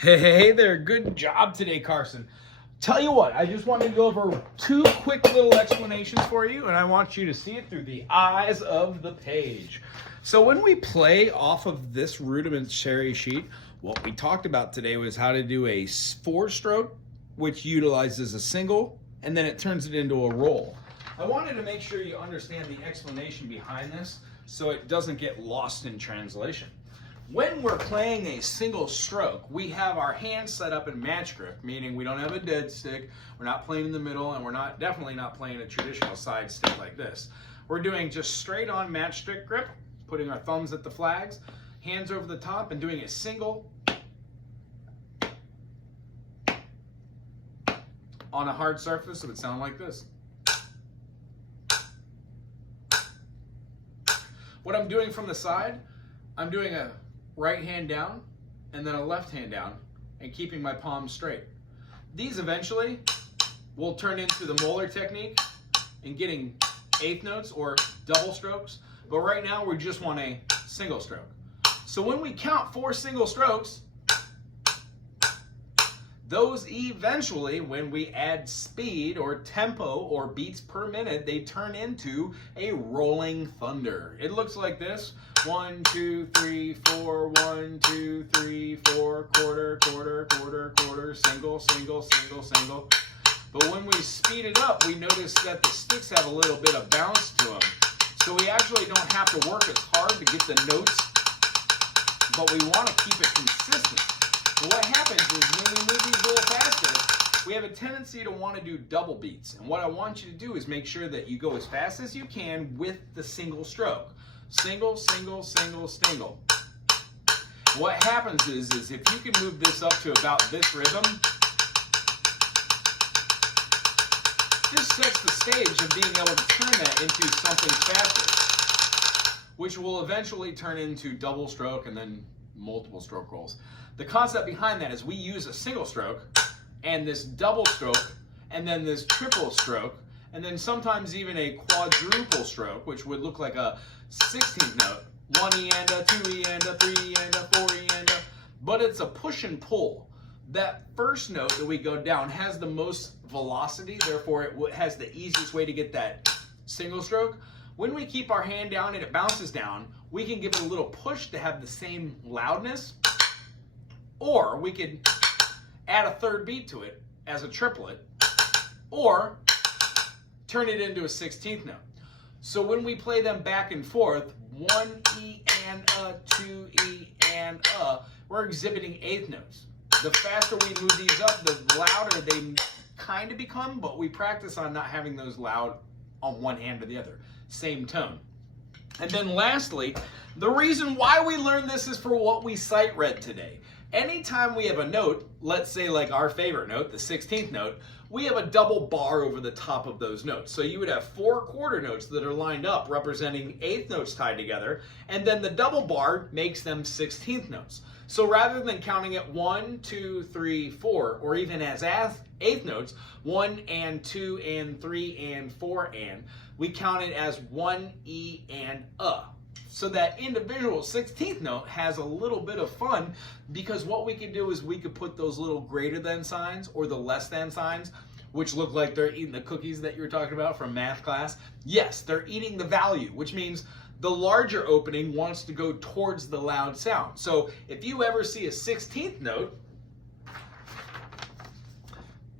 Hey there, good job today, Carson. Tell you what, I just wanted to go over two quick little explanations for you, and I want you to see it through the eyes of the page. So when we play off of this rudimentary sheet, what we talked about today was how to do a 4-stroke, which utilizes a single, and then it turns it into a roll. I wanted to make sure you understand the explanation behind this so it doesn't get lost in translation. When we're playing a single stroke, we have our hands set up in match grip, meaning we don't have a dead stick, we're not playing in the middle, and we're definitely not playing a traditional side stick like this. We're doing just straight on match stick grip, putting our thumbs at the flags, hands over the top, and doing a single on a hard surface. It would sound like this. What I'm doing from the side, I'm doing a right hand down and then a left hand down and keeping my palms straight. These eventually will turn into the molar technique and getting eighth notes or double strokes, but right now we just want a single stroke. So when we count 4 single strokes, those eventually, when we add speed or tempo or beats per minute, they turn into a rolling thunder. It looks like this. 1, 2, 3, 4, 1, 2, 3, 4, quarter, quarter, quarter, quarter, single, single, single, single. But when we speed it up, we notice that the sticks have a little bit of bounce to them. So we actually don't have to work as hard to get the notes, but we want to keep it consistent. And what happens is when we move these a little faster, we have a tendency to want to do double beats. And what I want you to do is make sure that you go as fast as you can with the single stroke. Single, single, single, single. What happens is if you can move this up to about this rhythm, this sets the stage of being able to turn that into something faster, which will eventually turn into double stroke and then multiple stroke rolls. The concept behind that is we use a single stroke and this double stroke and then this triple stroke and then sometimes even a quadruple stroke, which would look like a 16th note. 1 E-anda, 2 E-anda, 3 E-anda, 4 E-anda, but it's a push and pull. That first note that we go down has the most velocity, therefore it has the easiest way to get that single stroke. When we keep our hand down and it bounces down, we can give it a little push to have the same loudness, or we could add a third beat to it as a triplet, or turn it into a 16th note. So when we play them back and forth, 1 E and a, 2 E and a, we're exhibiting eighth notes. The faster we move these up, the louder they kind of become, but we practice on not having those loud on one hand or the other. Same tone. And then lastly, the reason why we learned this is for what we sight read today. Anytime we have a note, let's say like our favorite note, the 16th note, we have a double bar over the top of those notes. So you would have 4 quarter notes that are lined up representing eighth notes tied together, and then the double bar makes them 16th notes. So rather than counting it 1, 2, 3, 4, or even as eighth notes, 1 and 2 and 3 and 4 and, we count it as 1 E and a. So that individual 16th note has a little bit of fun, because what we could do is we could put those little greater than signs or the less than signs, which look like they're eating the cookies that you were talking about from math class. Yes, they're eating the value, which means the larger opening wants to go towards the loud sound. So if you ever see a 16th note,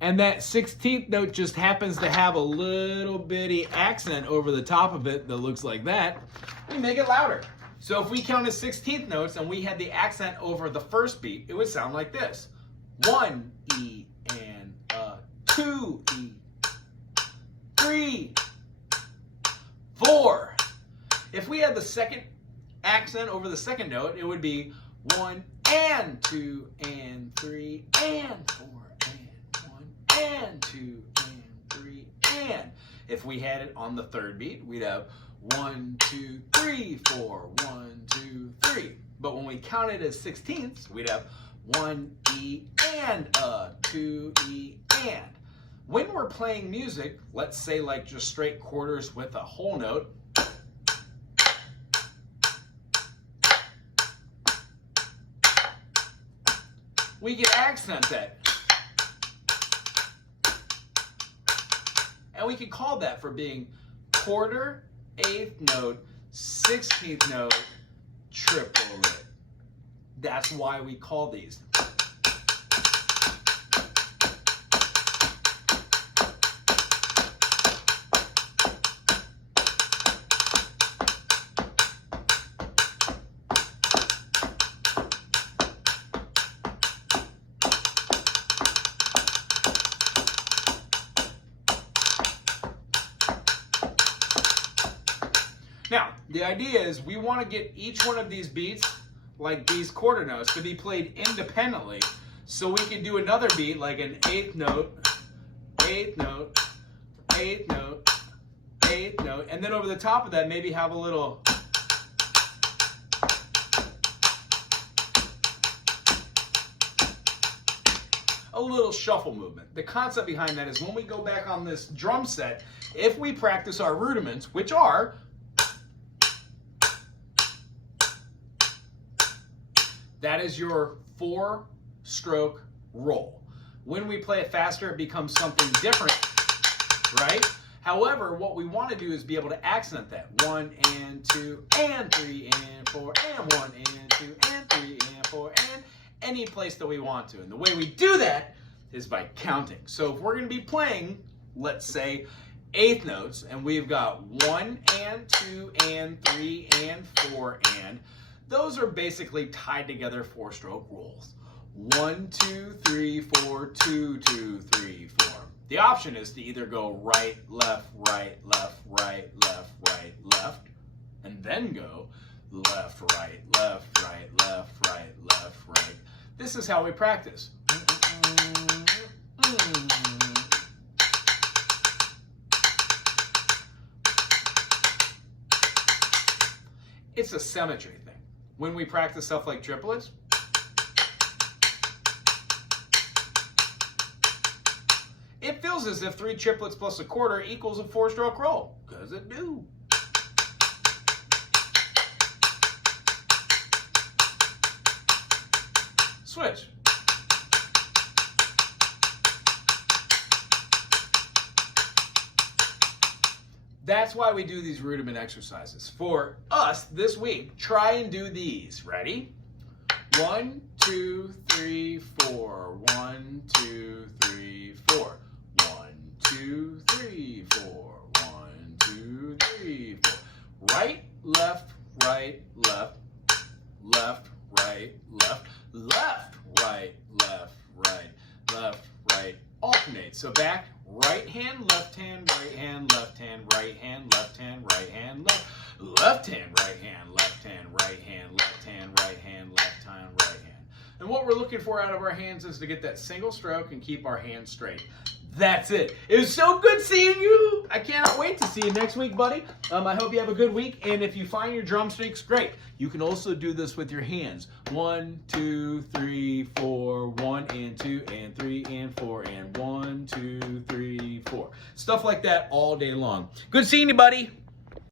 and that 16th note just happens to have a little bitty accent over the top of it that looks like that, we make it louder. So if we counted 16th notes and we had the accent over the first beat, it would sound like this. 1 E and a, 2 E, 3, 4. If we had the second accent over the second note, it would be 1 and 2 and 3 and 4 and 1 and 2 and 3 and. If we had it on the third beat, we'd have 1, 2, 3, 4, 1, 2, 3. But when we count it as 16ths, we'd have 1 E and a, 2 E and. When we're playing music, let's say like just straight quarters with a whole note, we can accent that. And we can call that for being quarter, eighth note, 16th note, triplet. That's why we call these. Now, the idea is we want to get each one of these beats, like these quarter notes, to be played independently. So we can do another beat like an eighth note, eighth note, eighth note, eighth note, and then over the top of that maybe have a little shuffle movement. The concept behind that is when we go back on this drum set, if we practice our rudiments, which are that is your 4-stroke roll. When we play it faster, it becomes something different, right? However, what we want to do is be able to accent that. 1 and 2 and 3 and 4 and 1 and 2 and 3 and 4 and any place that we want to. And the way we do that is by counting. So if we're going to be playing, let's say, eighth notes, and we've got 1 and 2 and 3 and 4 and, those are basically tied together 4-stroke rolls. 1, 2, 3, 4, 2, 2, 3, 4. The option is to either go right, left, right, left, right, left, right, left, and then go left, right, left, right, left, right, left, right. This is how we practice. It's a symmetry thing. When we practice stuff like triplets, it feels as if 3 triplets plus a quarter equals a 4-stroke roll, because it do. Switch. That's why we do these rudiment exercises. For us this week, try and do these. Ready? 1, 2, 3, 4. 1, 2, 3, 4. 1, 2, 3, 4. 1, 2, 3, 4. Right, left, right, left, left, right, left, left, right, left, right, left, right. Alternate. So back, right hand, left hand, right hand, left hand, right hand, left hand, right hand, left hand, right hand, left hand, right hand, left hand, right hand, left hand, right hand. And what we're looking for out of our hands is to get that single stroke and keep our hands straight. That's it. It was so good seeing you. I cannot wait to see you next week, buddy. I hope you have a good week. And if you find your drumsticks, great. You can also do this with your hands. 1, 2, 3, 4. 1 and 2 and 3 and 4 and 1, 2, 3, 4. Stuff like that all day long. Good seeing you, buddy.